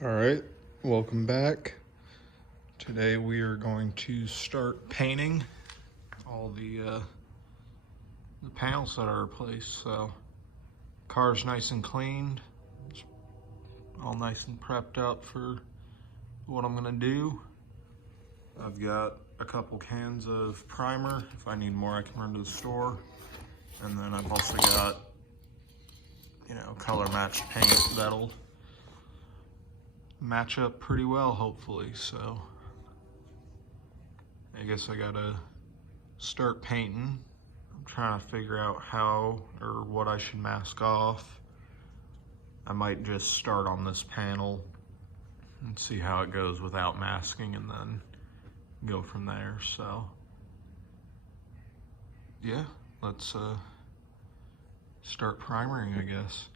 All right, welcome back. Today we are going to start painting all the panels that are replaced. So car's nice and cleaned, it's all nice and prepped up for what I'm gonna do. I've got a couple cans of primer. If I need more, I can run to the store. And then I've also got, color matched paint that'll match up pretty well, hopefully. So I guess I gotta start painting. I'm trying to figure out how or what I should mask off. I might just start on this panel and see how it goes without masking and then go from there. So yeah, let's start primering, I guess.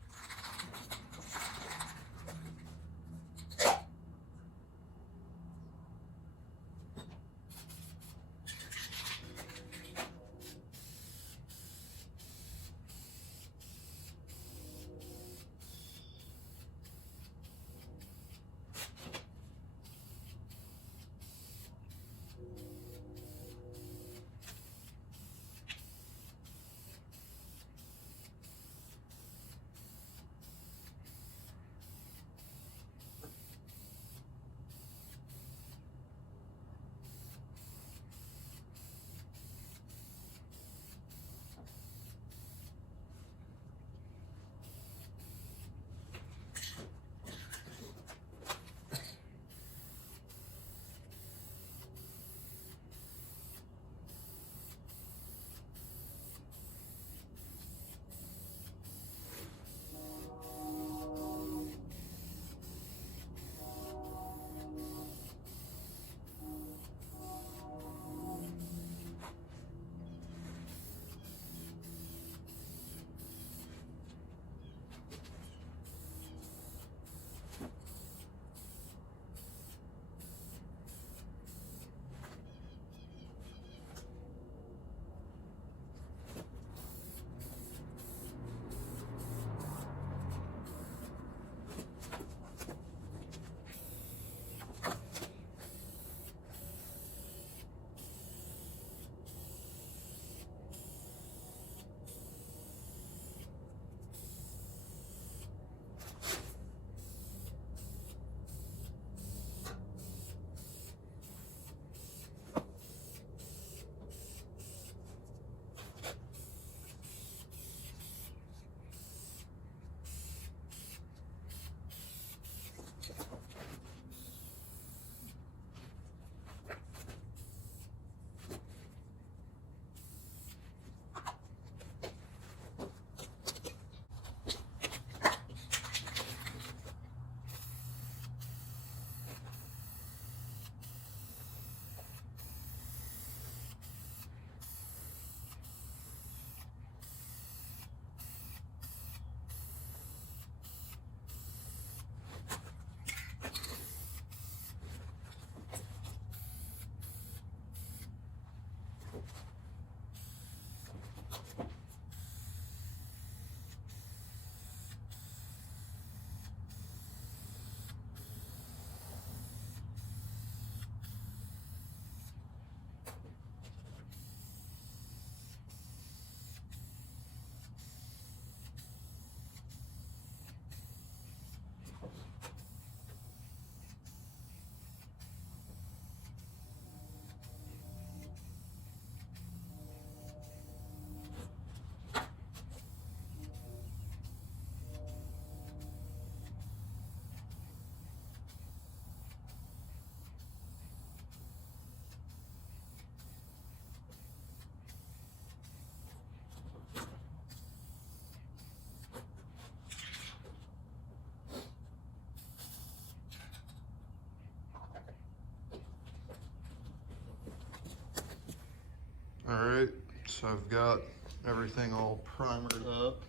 All right, so I've got everything all primered up.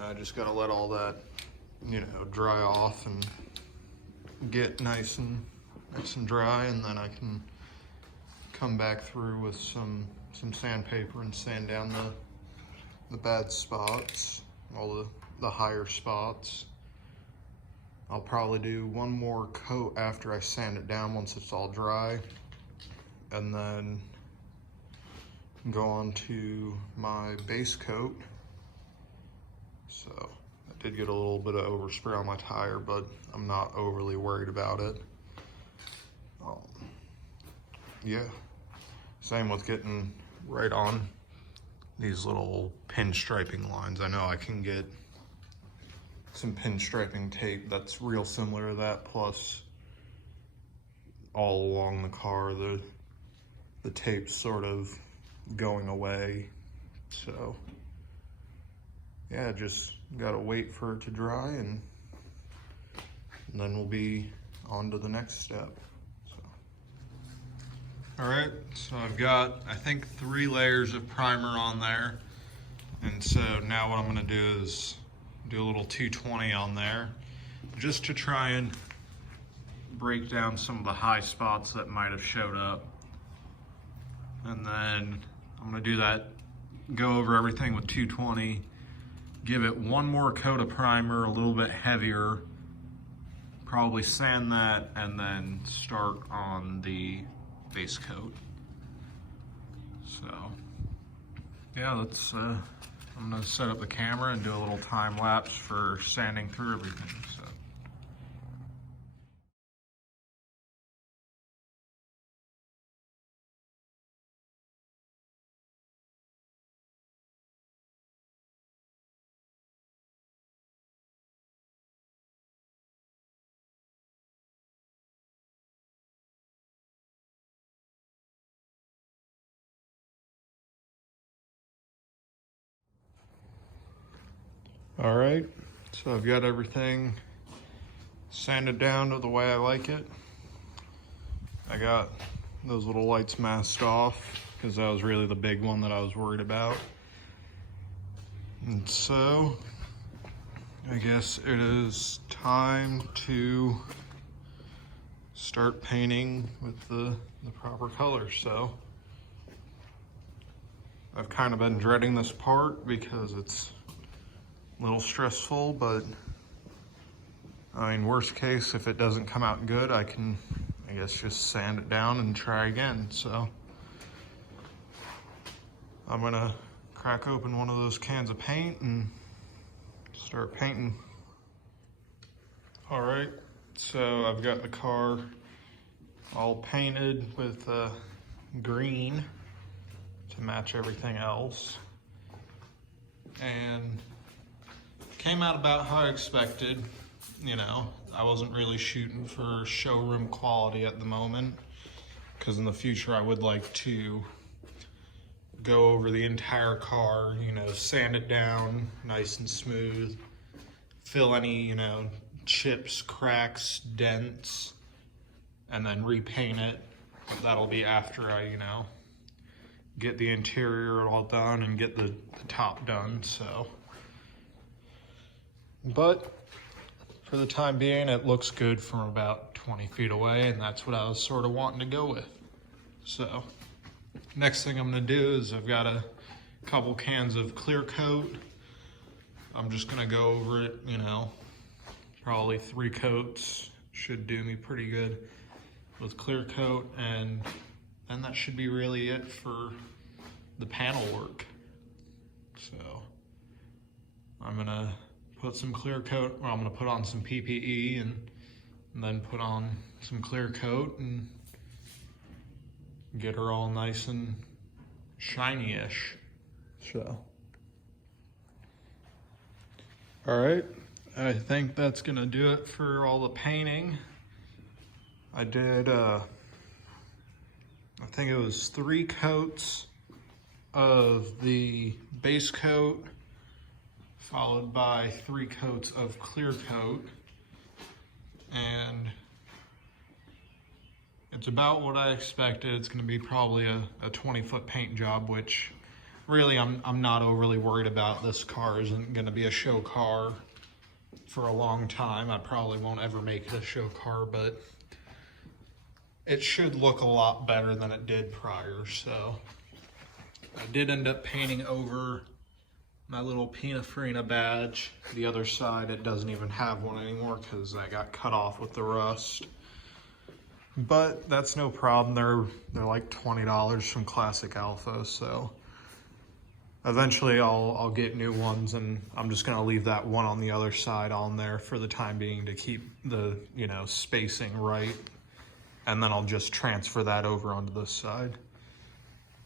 I just gotta let all that, dry off and get nice and dry, and then I can come back through with some sandpaper and sand down the bad spots, all the higher spots. I'll probably do one more coat after I sand it down once it's all dry, and then go on to my base coat. So I did get a little bit of overspray on my tire, but I'm not overly worried about it. Yeah, same with getting right on these little pinstriping lines. I know I can get some pinstriping tape that's real similar to that, plus all along the car the tape's sort of going away. So yeah, just gotta wait for it to dry, and then we'll be on to the next step. All right, so I've got, I think, 3 layers of primer on there. And so now what I'm gonna do is do a little 220 on there, just to try and break down some of the high spots that might have showed up. And then I'm gonna do that, go over everything with 220, give it one more coat of primer, a little bit heavier, probably sand that, and then start on the base coat. So yeah, let's I'm gonna set up the camera and do a little time lapse for sanding through everything. So all right, so I've got everything sanded down to the way I like it. I got those little lights masked off because that was really the big one that I was worried about. And so I guess it is time to start painting with the proper color. So I've kind of been dreading this part because it's a little stressful, but I mean, worst case, if it doesn't come out good, I can, I guess, just sand it down and try again. So I'm gonna crack open one of those cans of paint and start painting. All right, so I've got the car all painted with green to match everything else, and came out about how I expected. You know, I wasn't really shooting for showroom quality at the moment, because in the future I would like to go over the entire car, you know, sand it down nice and smooth, fill any, you know, chips, cracks, dents, and then repaint it. That'll be after I, you know, get the interior all done and get the top done. So, but for the time being, it looks good from about 20 feet away, and that's what I was sort of wanting to go with. So next thing I'm gonna do is I've got a couple cans of clear coat. I'm just gonna go over it, you know, probably 3 coats should do me pretty good with clear coat, and then that should be really it for the panel work. So I'm gonna put some clear coat, or I'm gonna put on some PPE and then put on some clear coat and get her all nice and shiny-ish. So, all right, I think that's gonna do it for all the painting. I did, I think it was 3 coats of the base coat, followed by 3 coats of clear coat, and it's about what I expected. It's gonna be probably a 20-foot paint job, which really I'm not overly worried about. This car isn't gonna be a show car for a long time. I probably won't ever make it a show car, but it should look a lot better than it did prior. So I did end up painting over my little Pininfarina badge. The other side, it doesn't even have one anymore because I got cut off with the rust. But that's no problem. They're like $20 from Classic Alpha, so eventually I'll get new ones, and I'm just gonna leave that one on the other side on there for the time being to keep the, you know, spacing right. And then I'll just transfer that over onto this side.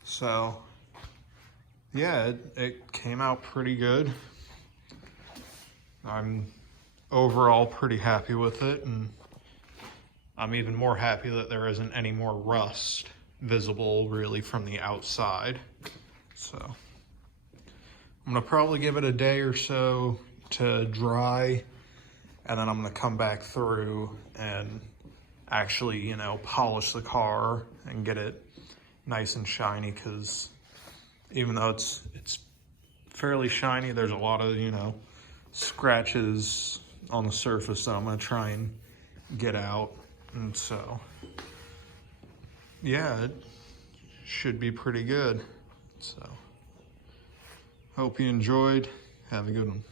So yeah, it came out pretty good. I'm overall pretty happy with it, and I'm even more happy that there isn't any more rust visible really from the outside. So I'm gonna probably give it a day or so to dry, and then I'm gonna come back through and actually, you know, polish the car and get it nice and shiny, because even though it's fairly shiny, there's a lot of, you know, scratches on the surface that I'm gonna try and get out. And so, yeah, it should be pretty good. So, hope you enjoyed. Have a good one.